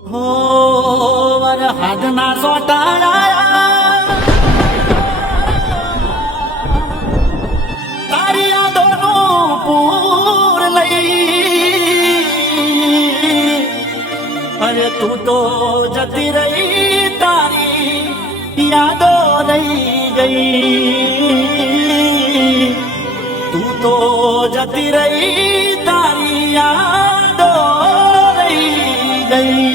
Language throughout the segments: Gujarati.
હો વરહાદના સોટાળા તારી યાદોનું પૂર લઈ અરે તું તો જતી રહી તારી યાદો રહી ગઈ તું તો જતી રહી તારી યાદો રહી ગઈ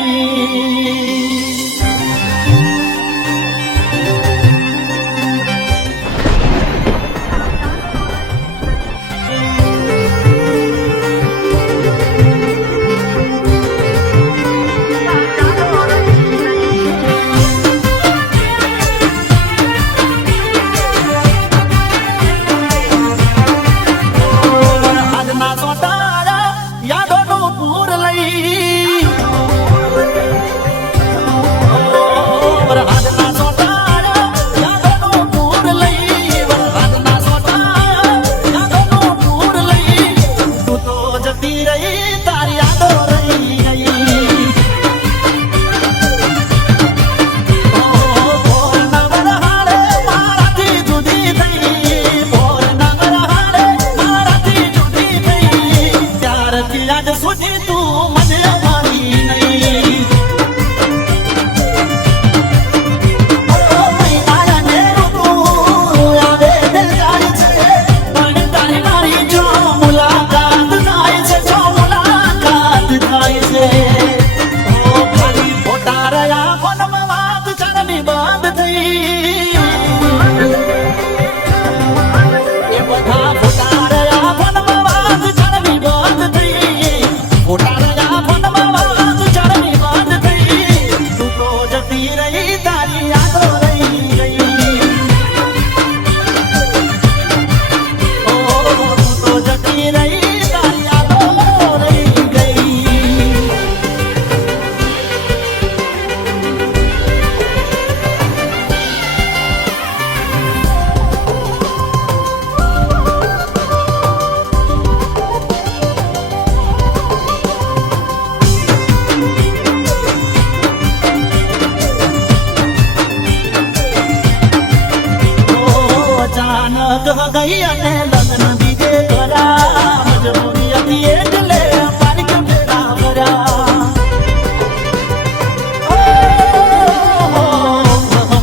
ગઈ અને લગ્ન બીજે કર્યા મજબૂરી હતી એટલે મારી કેમેરા ભર્યા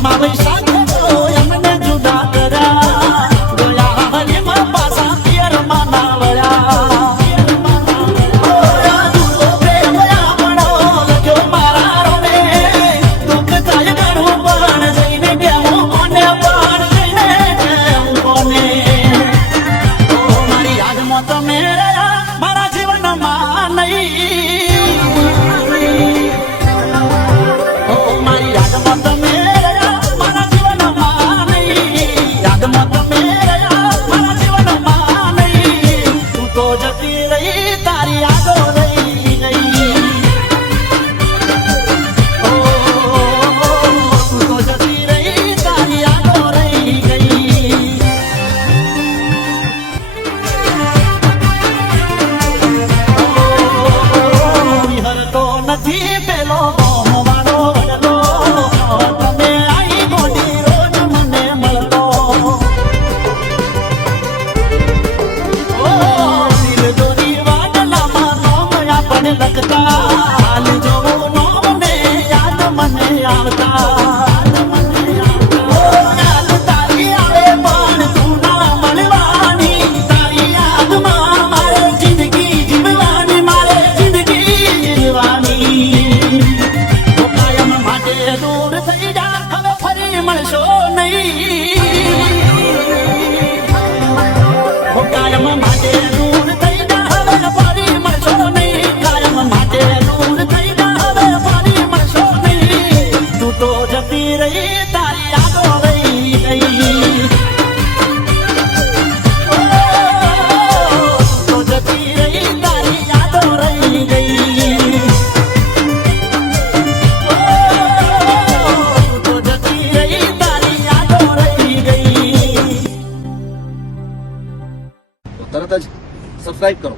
મારી સાથે એમને જુદા કર્યા ગયા હરીમાં પાછા પિયરમાં ના વળ્યા મારા રોને દુઃખ થાય ઘણું પણ જઈને કેવું કોને તમે મારા જીવનમાં નહીં મારી યાદમાં તમે મારા જીવનમાં નહીં યાદમાં તમે મારા જીવનમાં નહીં તું તો જતી રહી તારી યાદો રહી ગઈ તું તો જતી રહી તારી યાદો રહી ગઈ નથી પેલો ગોમવાળો વડલો તમે આઈ ગોડી રોજ મને મળતો દિલ દોરી વાદલામાં નોમ આપણે લખતા હાલ જોવું નોમ ને યાદ મને આવતા તારી આવે પણ તું ના મળવાની તારી યાદમાં મારે જિંદગી જીવવાની મારે જિંદગી જીવવાની કાયમ માટે દૂર થઈ જા હવે ફરી મળશો નહીં કાયમ માટે દૂર થઈ જા હવે ફરી મળશો નહીં કાયમ માટે દૂર થઈ જા હવે ફરી મળશો નહીં તું તો જતી રહી તારી યાદો રહી ગઈ તો જતી રહી તારી યાદો રહી ગઈ તરત જ સબસ્ક્રાઇબ કરો.